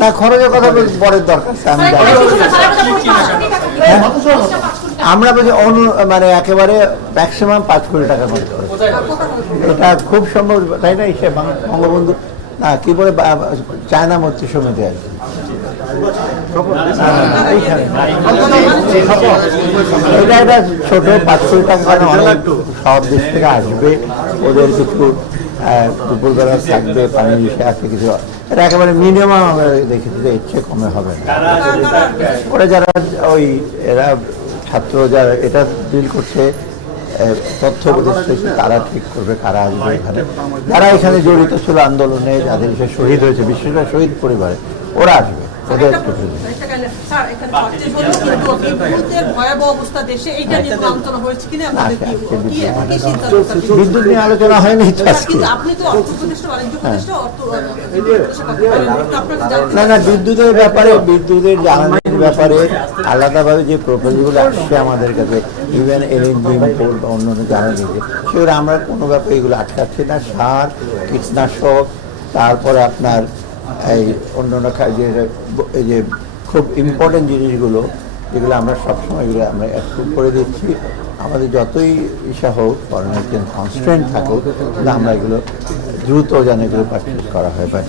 না, খরচের কথা পরের দরকার, আমি আমরা বলছি মানে একেবারে ম্যাক্সিমাম 5 কোটি টাকার মধ্যে এটা খুব সম্ভব, তাই না? সে বঙ্গবন্ধু না কি বলে চায়না মৈত্রী সমিতি আর কি, এটা একটা ছোট 5 কোটি টাকা, অনেক সব দেশ থেকে আসবে, ওদের কিছু দুপুরবেলা থাকবে, পানি বিষয় আছে কিছু, এটা একেবারে মিনিমাম আমরা দেখেছি যে এর চেয়ে কমে হবে না। ওরা যারা ওই এরা ছাত্র যারা এটা ডিল করছে, তথ্য উপদেষ্টা, তারা ঠিক করবে কারা আসবে এখানে, যারা এখানে জড়িত ছিল আন্দোলনে, যাদের সে শহীদ হয়েছে, বিশেষ করে শহীদ পরিবারে, ওরা আসবে। বিদ্যুৎ নিয়ে আলোচনা হয়নি না, না, বিদ্যুতের ব্যাপারে, বিদ্যুতের জ্বালানির ব্যাপারে আলাদাভাবে যে প্রপোজালগুলো আসছে আমাদের কাছে, ইভেন এলএনজি বা অন্য জ্বালানি, সেগুলো আমরা কোনো ব্যাপারে এগুলো আটকাচ্ছি না। সার, কীটনাশক, তারপরে আপনার এই অন্য এই যে খুব ইম্পর্টেন্ট জিনিসগুলো, যেগুলো আমরা সবসময় এগুলো আমরা অ্যাপ্রুভ করে দিচ্ছি। আমাদের যতই ইচ্ছা হোক, ফরেনের কনস্ট্রেন্ট থাকুক, আমরা এগুলো দ্রুত যেন এগুলো পারচেজ করা হয় পারে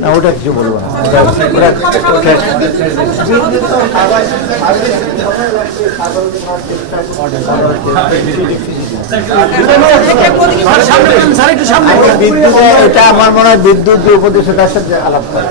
না, ওটা কিছু বলবো না। এটা আমার মনে হয় বিদ্যুৎ যে উপদেষ্টার সাথে আলাপ করে